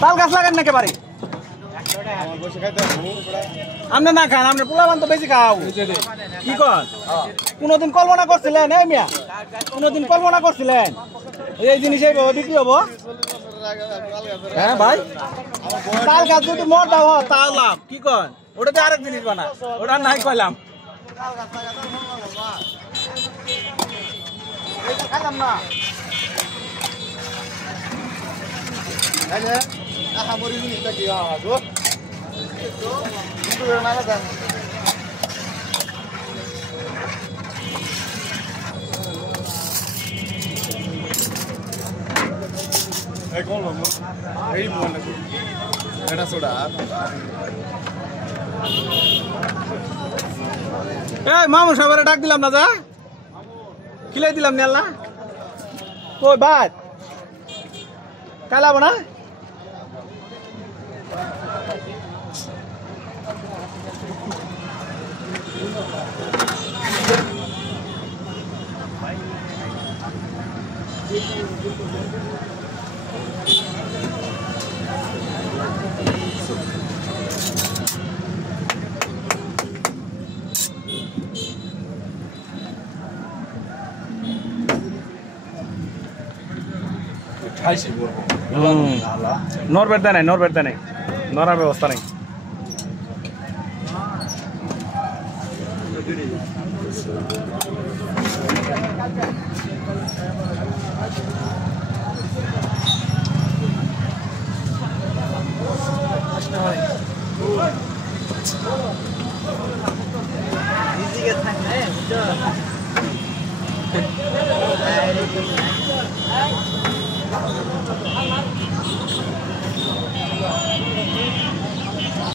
তাল গাছ লাগান না একেবারে আপনি না খান আপনার পোলাবান তো বেশি খাও কি কন কোনদিন কল্পনা করছিলেন এই মিয়া কোনদিন কল্পনা করছিলেন এই জিনিস এইভাবে বিক্রি হবো হ্যাঁ ভাই তাল গাছ যদি মর দাও তাও লাভ কি কন ওটাতে আরেক জিনিস বানা ওটা নাই কইলাম খাইলাম না আহামরি জিনিসটা কি গো কিন্তু না দেন এই কোন লোক এই মন না এটা সোডা এই মামু সবারে ডাক দিলাম না যা খিলাই দিলাম না আল্লাহ কই বাদ কালাবো না নড়বের নাই নড়ার ব্যবস্থা নেই